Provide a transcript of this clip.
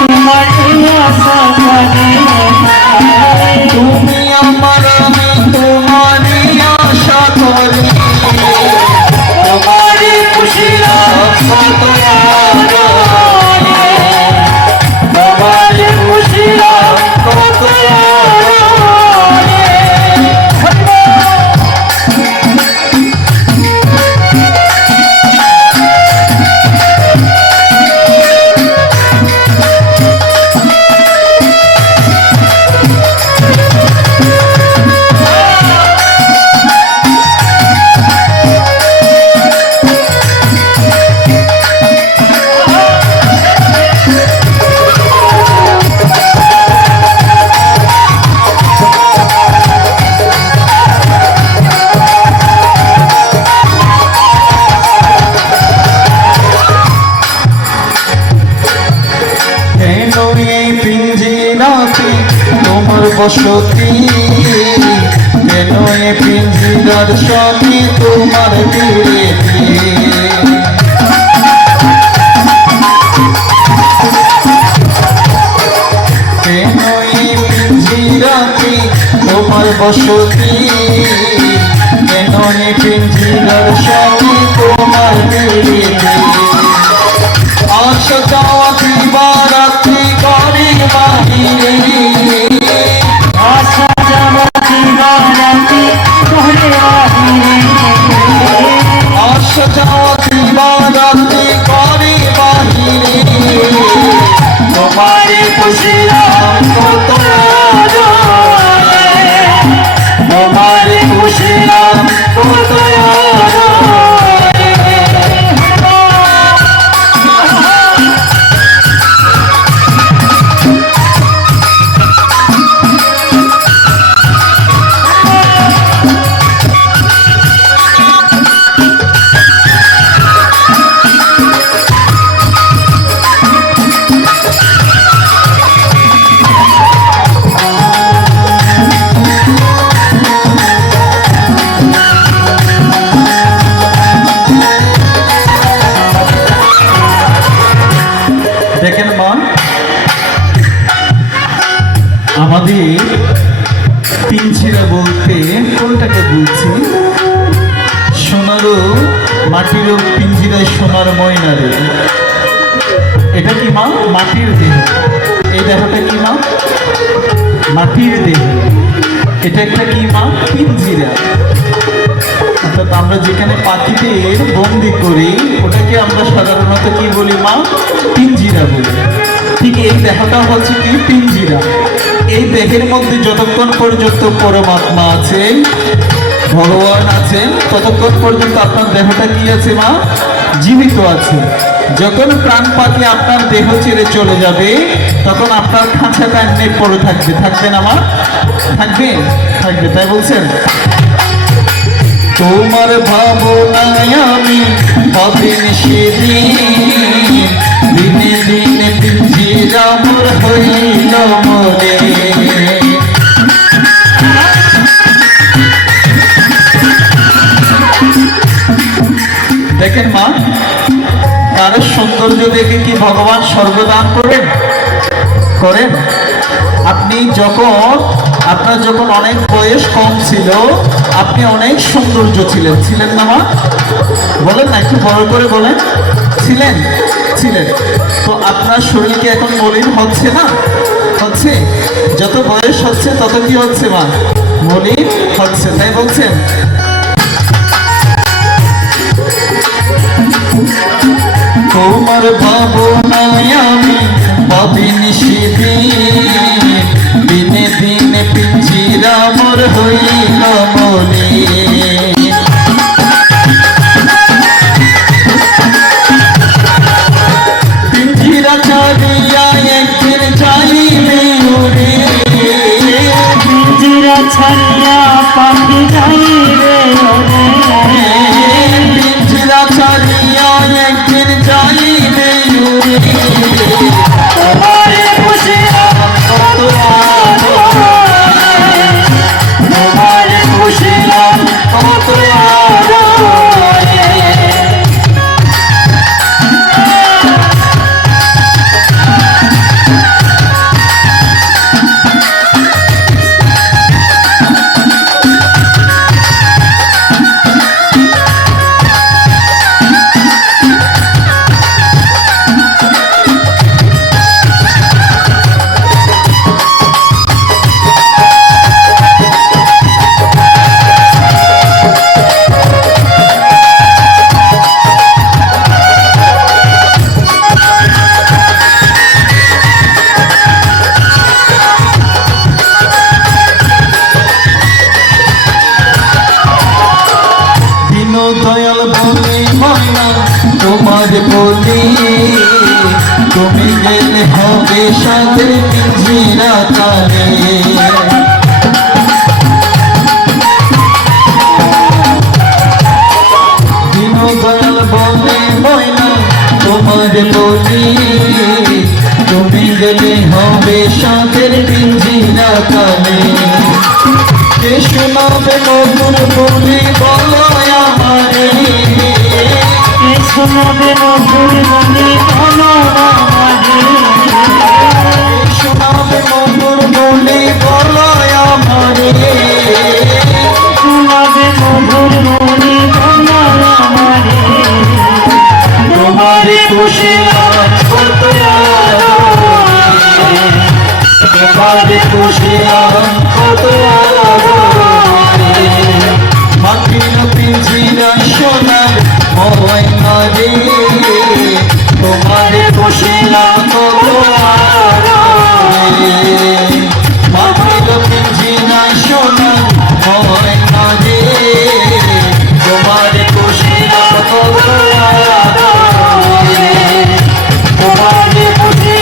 তোমার আশা জানে তুমি আমার আমি তোমারই আশা করি তোমারই খুশিরা কত আড়ালে তোমারই খুশিরা কত আড়ালে তোমার বসতি কেন এ পিঞ্জিরার সঙ্গে তোমার বিরতি কেন এ পিঞ্জিরাতে তোমার বসতি কেন এ পিঞ্জিরার সঙ্গে তোমার বিরতি আশা যাওয়া দিবারাত্রি করে বাহিরে আশা যাওয়া দিবারাত্রি করে বাহিরে আশা যাওয়া দিবারাত্রি করে বাহিরে তোমারই খুশিরা কত আড়ালে তোমারই খুশিরা কত আড়ালে দেখেন মা আমাদের পিঞ্জিরা বলতে কোনটাকে বলছি সোনারও মাটিরও পিঞ্জিরায় সোনার ময়নারে এটা কি মা মাটির দেহ এই দেহটা কি মা মাটির দেহ এটা একটা কি মা পিঞ্জিরা অর্থাৎ আমরা যেখানে পাখিদের বন্দি করি ওটাকে আমরা সাধারণত কি বলি মা পিঞ্জিরা বলি ঠিক এই দেহটা হচ্ছে কি পিঞ্জিরা এই দেহের মধ্যে যতক্ষণ পর্যন্ত পরমাত্মা আছেন ভগবান আছেন ততক্ষণ পর্যন্ত আপনার দেহটা কি আছে মা জীবিত আছে যখন প্রাণ পাখি আপনার দেহ ছেড়ে চলে যাবে তখন আপনার খাঁচাটা এমনি পড়ে থাকবে থাকবে না মা থাকবে থাকবে তাই বলছেন তোমার ভাবনায় আমি ভাবিন সেদিন দিনে দিনে পিঞ্জিরা মোর হইল মরে দেখেন মা তার সৌন্দর্য দেখে কি ভগবান স্বর্গদান করেন করেন আপনি আপনার যখন অনেক বয়স কম ছিল আপনি অনেক সৌন্দর্য ছিলেন না মা বলেন না একটু বড় করে বলেন ছিলেন তো আপনার শরীরকে এখন মলিন হচ্ছে না হচ্ছে যত বয়স হচ্ছে তত কি হচ্ছে মা মলিন হচ্ছে তাই বলছেন তোমার ভাবনায় আমি ভাবিন সেদিন দিনে দিনে পিঞ্জিরা মোর হইল মরে পিঞ্জিরা ছাড়িয়া একদিন যাইবে উড়ে পিঞ্জিরা ছাড়িয়া পাখি যাইবে ওরে পিঞ্জিরা ছাড়িয়া একদিন যাইবে উড়ে তোমারই খুশিরা কত আড়ালে তোমারই খুশিরা কত আড়ালে তুমি গেলে হবে সাথের পিঞ্জিরা তালে দীনদয়াল বলে ময়না তোমার বলি তুমি গেলে হবে সাথের পিঞ্জিরা তালে কে শোনাবে মধুর বলি বলো আমারে কে শোনাবে মধুর বলি বলো আমারে শোনাবে মধুর বলি বলো আমারে শোনাবে মধুর বলি বলো আমারে তোমার খুশি কত তোমার খুশি কত মাটির পিঞ্জিরা সোনার ময়না রে তোমার খুশি কত মাটির পিঞ্জিরা সোনার ময়না রে তোমার খুশি কত তোমার খুশি